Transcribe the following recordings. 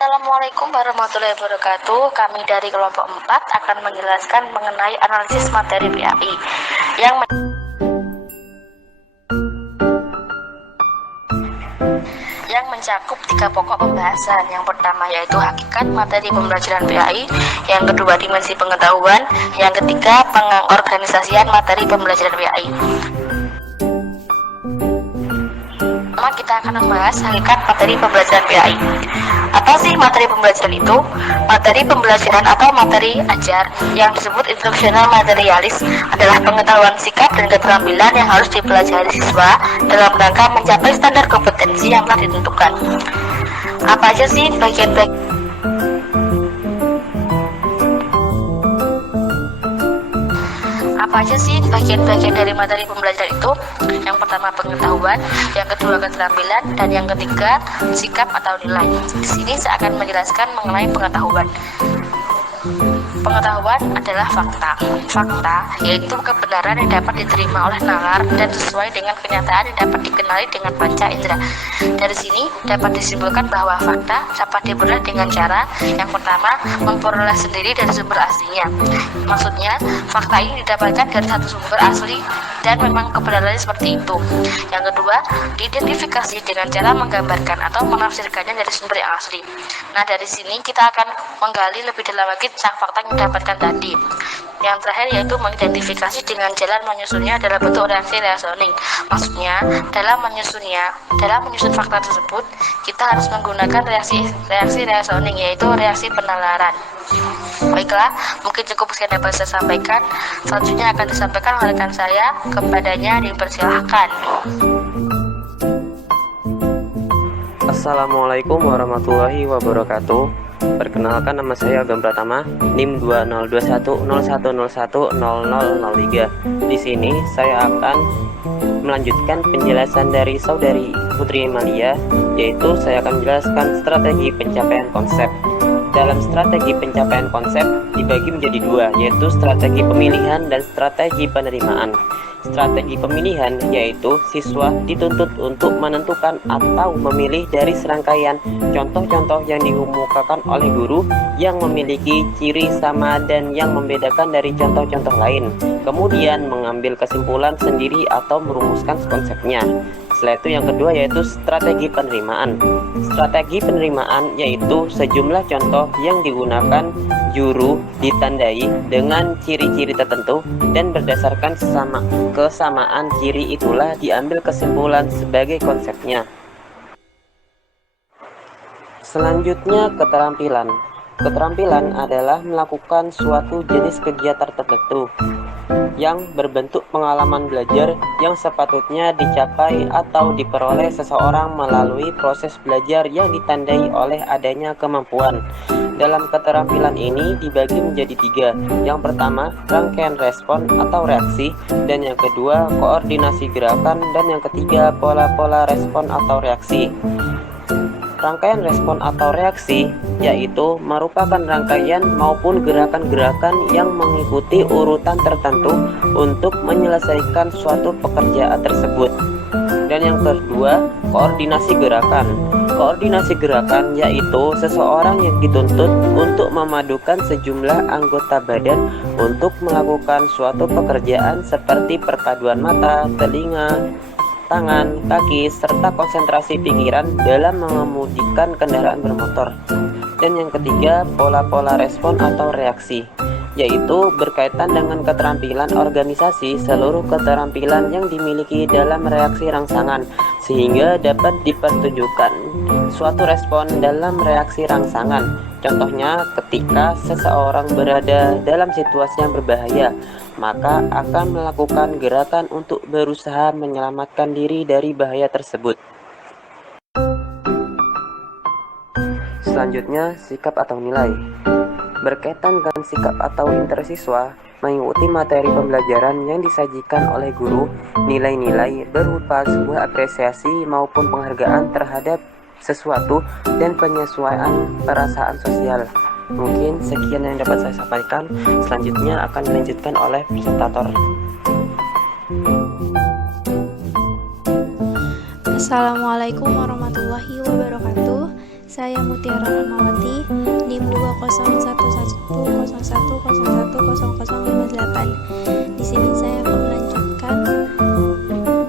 Assalamualaikum warahmatullahi wabarakatuh. Kami dari kelompok 4 akan menjelaskan mengenai analisis materi PAI yang mencakup 3 pokok pembahasan. Yang pertama yaitu hakikat materi pembelajaran PAI, yang kedua dimensi pengetahuan, yang ketiga pengorganisasian materi pembelajaran PAI. Pertama kita akan membahas hakikat materi pembelajaran PAI. Apa sih materi pembelajaran itu? Materi pembelajaran atau materi ajar yang disebut instruksional materialis adalah pengetahuan sikap dan keterampilan yang harus dipelajari siswa dalam rangka mencapai standar kompetensi yang telah ditentukan. Apa aja sih bagian-bagian dari materi pembelajaran itu? Yang pertama pengetahuan, yang kedua keterampilan, dan yang ketiga sikap atau nilai. Di sini saya akan menjelaskan mengenai pengetahuan. Pengetahuan adalah fakta. Fakta yaitu kebenaran yang dapat diterima oleh nalar dan sesuai dengan kenyataan yang dapat dikenali dengan panca indera. Dari sini dapat disimpulkan bahwa fakta dapat diperoleh dengan cara yang pertama memperoleh sendiri dari sumber aslinya. Maksudnya fakta ini didapatkan dari satu sumber asli dan memang kebenarannya seperti itu. Yang kedua, diidentifikasi dengan cara menggambarkan atau menafsirkannya dari sumber yang asli. Nah, dari sini kita akan menggali lebih dalam lagi tentang fakta yang didapatkan tadi. Yang terakhir yaitu mengidentifikasi dengan jalan menyusunnya dalam bentuk reaksi reasoning. Maksudnya dalam menyusun fakta tersebut kita harus menggunakan reaksi reasoning, yaitu reaksi penalaran. Baiklah, mungkin cukup sekian dapat saya sampaikan. Selanjutnya akan disampaikan oleh rekan saya, kepadanya dipersilahkan. Assalamualaikum warahmatullahi wabarakatuh. Perkenalkan, nama saya Agam Pratama, NIM 202101010003. Di sini saya akan melanjutkan penjelasan dari saudari Putri Malia, yaitu saya akan menjelaskan strategi pencapaian konsep. Dalam strategi pencapaian konsep dibagi menjadi dua, yaitu strategi pemilihan dan strategi penerimaan. Strategi pemilihan yaitu siswa dituntut untuk menentukan atau memilih dari serangkaian contoh-contoh yang dikemukakan oleh guru yang memiliki ciri sama dan yang membedakan dari contoh-contoh lain, kemudian mengambil kesimpulan sendiri atau merumuskan konsepnya. Setelah itu yang kedua yaitu strategi penerimaan. Strategi penerimaan yaitu sejumlah contoh yang digunakan guru ditandai dengan ciri-ciri tertentu dan berdasarkan kesamaan ciri itulah diambil kesimpulan sebagai konsepnya. Selanjutnya keterampilan. Keterampilan adalah melakukan suatu jenis kegiatan tertentu yang berbentuk pengalaman belajar yang sepatutnya dicapai atau diperoleh seseorang melalui proses belajar yang ditandai oleh adanya kemampuan. Dalam keterampilan ini dibagi menjadi tiga. Yang pertama, rangkaian respon atau reaksi, dan yang kedua, koordinasi gerakan, dan yang ketiga, pola-pola respon atau reaksi. Rangkaian respon atau reaksi yaitu merupakan rangkaian maupun gerakan-gerakan yang mengikuti urutan tertentu untuk menyelesaikan suatu pekerjaan tersebut. Dan yang kedua, koordinasi gerakan. Koordinasi gerakan yaitu seseorang yang dituntut untuk memadukan sejumlah anggota badan untuk melakukan suatu pekerjaan seperti perpaduan mata, telinga, tangan, kaki, serta konsentrasi pikiran dalam mengemudikan kendaraan bermotor. Dan yang ketiga, pola-pola respon atau reaksi, yaitu berkaitan dengan keterampilan organisasi, seluruh keterampilan yang dimiliki dalam reaksi rangsangan, sehingga dapat dipertunjukkan suatu respon dalam reaksi rangsangan. Contohnya, ketika seseorang berada dalam situasi yang berbahaya, maka akan melakukan gerakan untuk berusaha menyelamatkan diri dari bahaya tersebut. Selanjutnya, sikap atau nilai. Berkaitan dengan sikap atau interest siswa mengikuti materi pembelajaran yang disajikan oleh guru, nilai-nilai berupa sebuah apresiasi maupun penghargaan terhadap sesuatu dan penyesuaian perasaan sosial. Mungkin sekian yang dapat saya sampaikan. Selanjutnya akan dilanjutkan oleh presentator. Assalamualaikum warahmatullahi wabarakatuh. Saya Mutiara Rahmawati, NIM 2011101010058. Di sini saya akan melanjutkan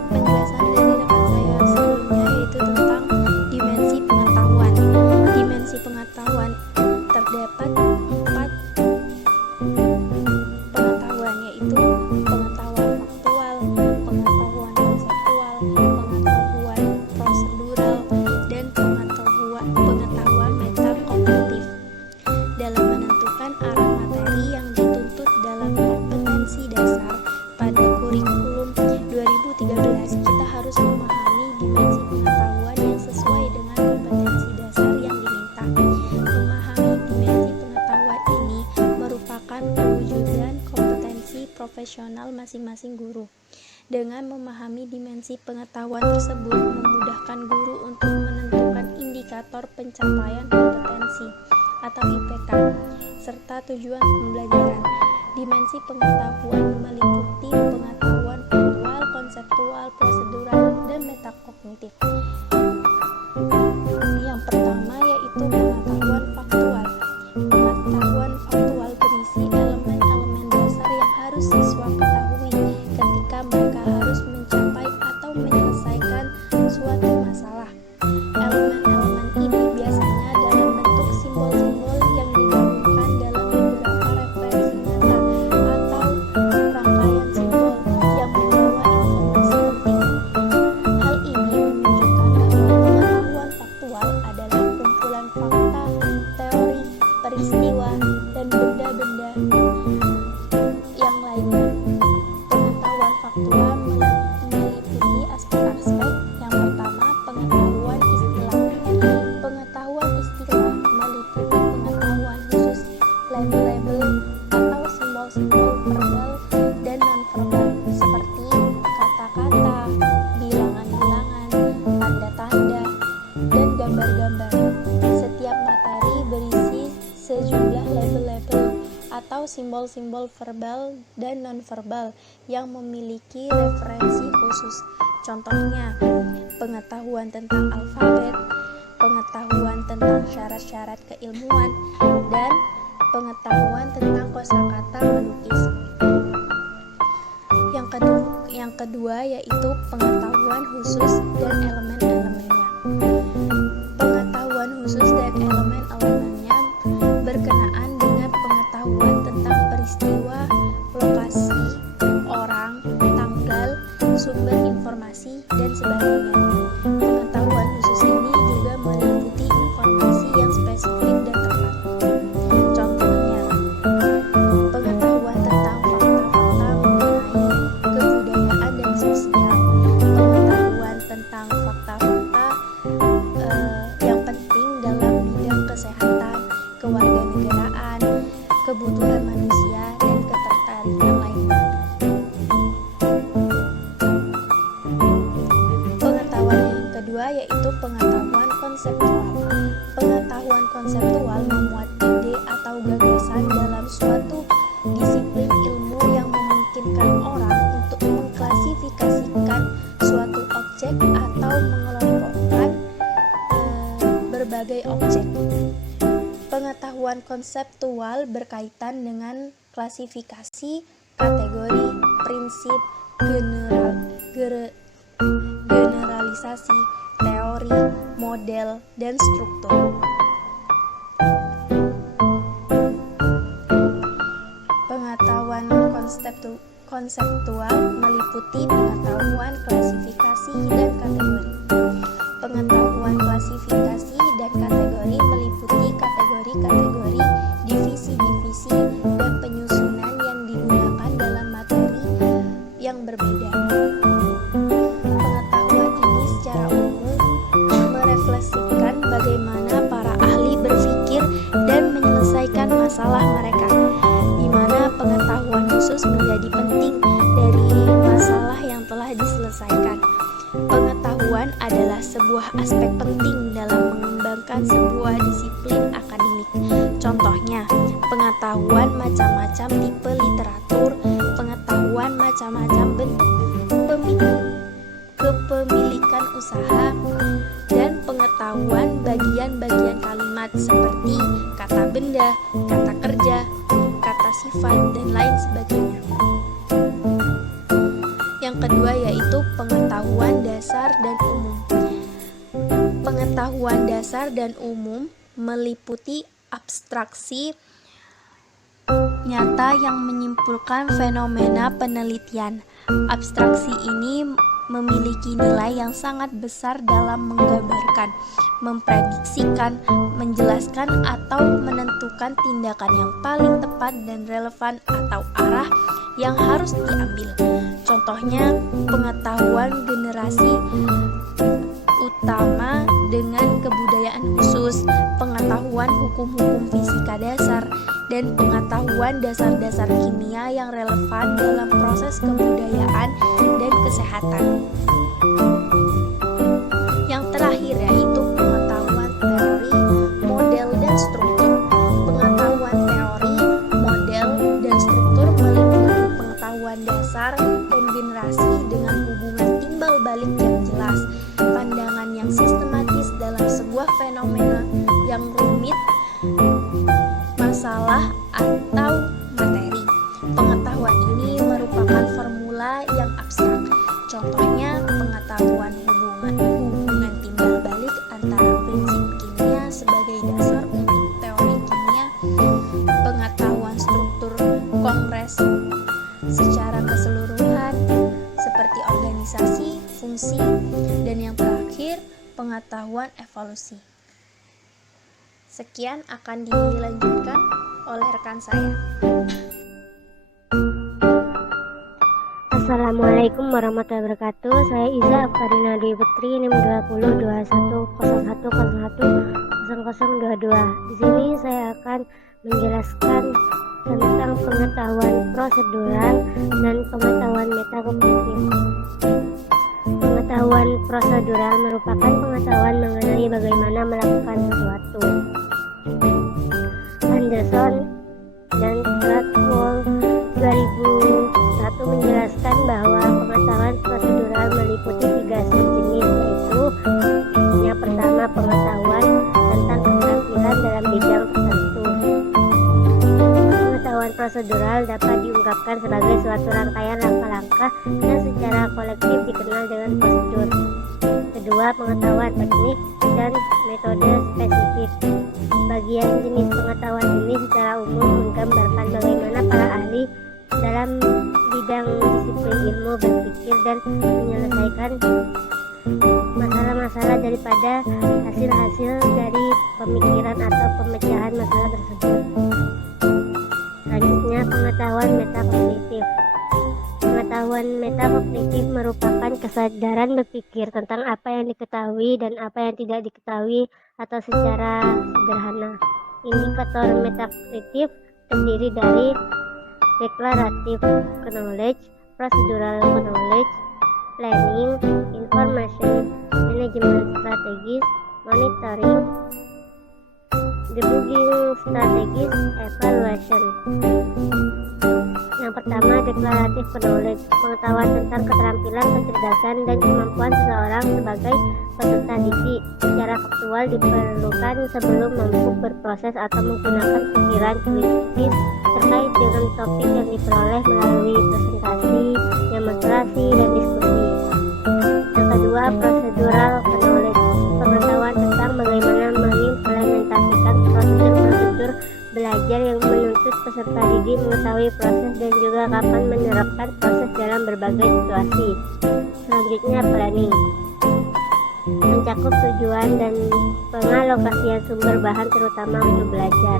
penjelasan dari rekan saya sebelumnya, yaitu tentang dimensi pengetahuan. Dimensi pengetahuan terdapat 4 pengetahuan, yaitu pengetahuan faktual, pengetahuan konseptual, pengetahuan prosedural, dan pengetahuan metakognitif. Dalam menentukan arah materi yang dituntut dalam kompetensi dasar pada kurikulum 2013, kita harus memahami dimensi pengetahuan yang sesuai dengan kompetensi dasar yang diminta. Memahami dimensi pengetahuan ini merupakan perwujudan kompetensi profesional masing-masing guru. Dengan memahami dimensi pengetahuan tersebut, memudahkan guru untuk menentukan indikator pencapaian kompetensi atau IPK, serta tujuan pembelajaran. Dimensi pengetahuan meliputi pengetahuan faktual, konseptual, prosedural, dan metakognitif. Yang pertama yaitu pengetahuan faktual. Pengetahuan faktual berisi elemen-elemen dasar yang harus siswa ketahui ketika mereka harus mencapai atau menyelesaikan suatu masalah. Elemen-elemen ini biasanya dalam bentuk simbol-simbol yang digabungkan dalam beberapa referensi nyata atau rangkaian simbol yang membawa informasi penting. Hal ini menunjukkan bahwa pengetahuan faktual adalah kumpulan fakta, teori, peristiwa, dan benda-benda yang lainnya. Pengetahuan faktual meliputi aspek-aspek. Yang pertama, pengetahuan istilah. Pengetahuan istilah meliputi pengetahuan khusus label-label atau simbol-simbol verbal dan non-verbal seperti kata-kata, bilangan-bilangan, tanda-tanda, dan gambar-gambar. Setiap materi berisi sejumlah label-label atau simbol-simbol verbal dan non-verbal yang memiliki referensi khusus. Contohnya, pengetahuan tentang alfabet, pengetahuan tentang syarat-syarat keilmuan, dan pengetahuan tentang kosakata melukis. Yang kedua yaitu pengetahuan khusus dan elemen-elemennya. Pengetahuan khusus dan elemen-elemennya berkenaan dengan pengetahuan tentang peristiwa, lokasi, orang, tanggal, sumber informasi, dan sebagainya. Pengetahuan khusus ini juga meliputi informasi yang spesifik dan tepat. Contohnya, pengetahuan tentang fakta-fakta mengenai kebudayaan dan sosial, pengetahuan tentang fakta-fakta yang penting dalam bidang kesehatan, kewarganegaraan, kebutuhan manusia, dan ketertarikan lainnya. Pengetahuan yang kedua yaitu pengetahuan konseptual. Pengetahuan konseptual memuat ide atau gagasan dalam suatu disiplin ilmu yang memungkinkan orang untuk mengklasifikasikan suatu objek atau mengelompokkan berbagai objek. Pengetahuan konseptual berkaitan dengan klasifikasi, kategori, prinsip, generalisasi, teori, model, dan struktur. Pengetahuan konseptual meliputi pengetahuan klasifikasi dan kategori. Pengetahuan klasifikasi dan kategori meliputi kategori-kategori, divisi-divisi, dan penyusunan yang digunakan dalam materi yang berbeda. Pengetahuan ini secara umum merefleksikan bagaimana para ahli berpikir dan menyelesaikan masalah mereka, di mana pengetahuan khusus menjadi penting dari masalah yang telah diselesaikan. Pengetahuan adalah sebuah aspek penting dalam mengembangkan sebuah disiplin akademik. Contohnya, pengetahuan macam-macam tipe literatur, pengetahuan macam-macam bentuk kepemilikan usaha, dan pengetahuan bagian-bagian kalimat seperti kata benda, kata kerja, kata sifat, dan lain sebagainya. Yang kedua yaitu pengetahuan dasar dan umum. Pengetahuan dasar dan umum meliputi abstraksi nyata yang menyimpulkan fenomena penelitian. Abstraksi ini memiliki nilai yang sangat besar dalam menggambarkan, memprediksikan, menjelaskan, atau menentukan tindakan yang paling tepat dan relevan atau arah yang harus diambil. Contohnya, pengetahuan generasi utama dengan kebudayaan khusus, pengetahuan hukum-hukum fisika dasar, dan pengetahuan dasar-dasar kimia yang relevan dalam proses kebudayaan dan kesehatan. Yang terakhir yaitu pengetahuan teori, model, dan struktur. Pengetahuan teori, model, dan struktur meliputi pengetahuan dasar dan generasi dengan hubungan timbal balik yang jelas, pandangan yang sistematis dalam sebuah fenomena yang rumit, masalah, atau materi. Pengetahuan ini merupakan formula yang abstrak. Contohnya, pengetahuan hubungan timbal balik antara prinsip kimia sebagai dasar untuk teori kimia, pengetahuan struktur kongres secara keseluruhan seperti organisasi, fungsi, dan yang terakhir, pengetahuan evolusi. Sekian akan dilanjutkan oleh rekan saya. Assalamualaikum warahmatullahi wabarakatuh. Saya Iza Afkarina Dwi Putri, NIM 202101010022. Di sini saya akan menjelaskan tentang pengetahuan prosedural dan pengetahuan metakognitif. Pengetahuan prosedural merupakan pengetahuan mengenai bagaimana melakukan sesuatu. Anderson dan Stratwall 2001 menjelaskan bahwa pengetahuan prosedural meliputi 3 subjenis, yaitu yang pertama pengetahuan tentang keterampilan dalam bidang tertentu. Pengetahuan prosedural dapat diungkapkan sebagai suatu rangkaian langkah-langkah yang secara kolektif dikenal dengan prosedur. Kedua, pengetahuan teknik dan metode spesifik. Bagian jenis pengetahuan ini secara umum menggambarkan bagaimana para ahli dalam bidang disiplin ilmu berpikir dan menyelesaikan masalah-masalah daripada hasil-hasil dari pemikiran atau pemecahan masalah tersebut. Selanjutnya, pengetahuan metakognitif. Pengetahuan metakognitif merupakan kesadaran berpikir tentang apa yang diketahui dan apa yang tidak diketahui, atau secara sederhana, indikator metakognitif terdiri dari declarative knowledge, procedural knowledge, planning, information management strategies, monitoring, debugging strategies, evaluation. Yang pertama, declarative knowledge, pengetahuan tentang keterampilan, kecerdasan, dan kemampuan seseorang sebagai peserta didik. Secara faktual diperlukan sebelum mampu berproses atau menggunakan pikiran kritis terkait dengan topik yang diperoleh melalui presentasi, demonstrasi, dan diskusi. Yang kedua, procedural knowledge, pengetahuan tentang bagaimana mengimplementasikan prosedur-prosedur belajar yang menuntut peserta didik mengetahui proses dan juga kapan menerapkan proses dalam berbagai situasi. Selanjutnya, planning, mencakup tujuan dan pengalokasian sumber bahan terutama untuk belajar.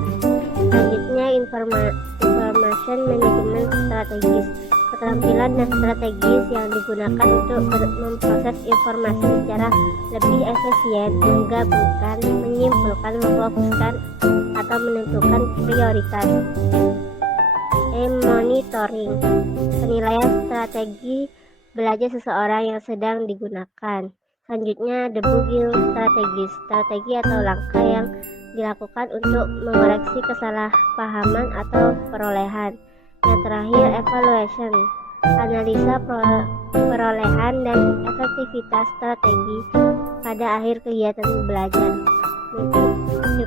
Selanjutnya, information management strategies, keterampilan dan strategis yang digunakan untuk memproses informasi secara lebih efisien, menggabungkan, menyimpulkan, memfokuskan, atau menentukan prioritas. Monitoring, penilaian strategi belajar seseorang yang sedang digunakan. Selanjutnya, debugging strategis, strategi atau langkah yang dilakukan untuk mengoreksi kesalahpahaman atau perolehan. Yang terakhir, evaluation, analisa perolehan dan efektivitas strategi pada akhir kegiatan belajar. Mungkin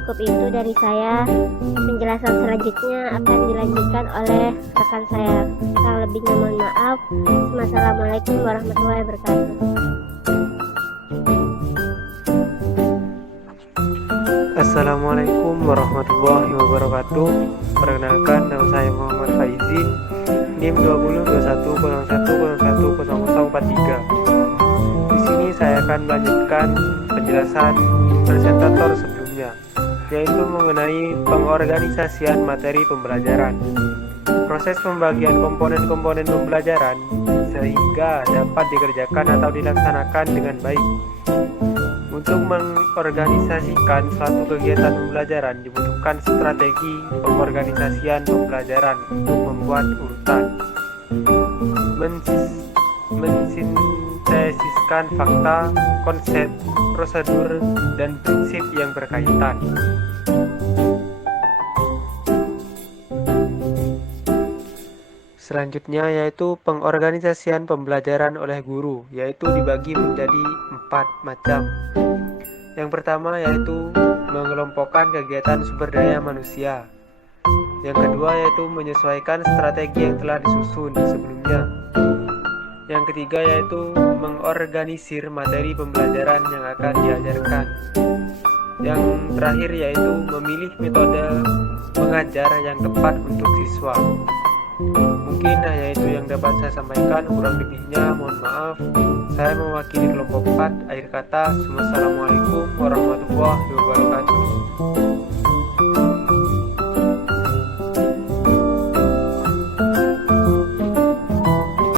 Cukup itu dari saya. Penjelasan selanjutnya akan dilanjutkan oleh rekan saya. Kurang lebihnya mohon maaf. Wassalamualaikum warahmatullahi wabarakatuh. Assalamualaikum warahmatullahi wabarakatuh. Perkenalkan, nama saya Muhammad Faizin, NIM 202101010043. Di sini saya akan melanjutkan penjelasan presentator sebelumnya, yaitu mengenai pengorganisasian materi pembelajaran. Proses pembagian komponen-komponen pembelajaran sehingga dapat dikerjakan atau dilaksanakan dengan baik. Untuk mengorganisasikan suatu kegiatan pembelajaran dibutuhkan strategi pengorganisasian pembelajaran untuk membuat urutan, mensintesiskan fakta, konsep, prosedur, dan prinsip yang berkaitan. Selanjutnya yaitu pengorganisasian pembelajaran oleh guru, yaitu dibagi menjadi 4 macam. Yang pertama yaitu mengelompokkan kegiatan sumber daya manusia. Yang kedua yaitu menyesuaikan strategi yang telah disusun sebelumnya. Yang ketiga yaitu mengorganisir materi pembelajaran yang akan diajarkan. Yang terakhir yaitu memilih metode mengajar yang tepat untuk siswa. Mungkin hanya itu yang dapat saya sampaikan, kurang lebihnya mohon maaf. Saya mewakili kelompok 4. Akhir kata, Wassalamualaikum warahmatullahi wabarakatuh.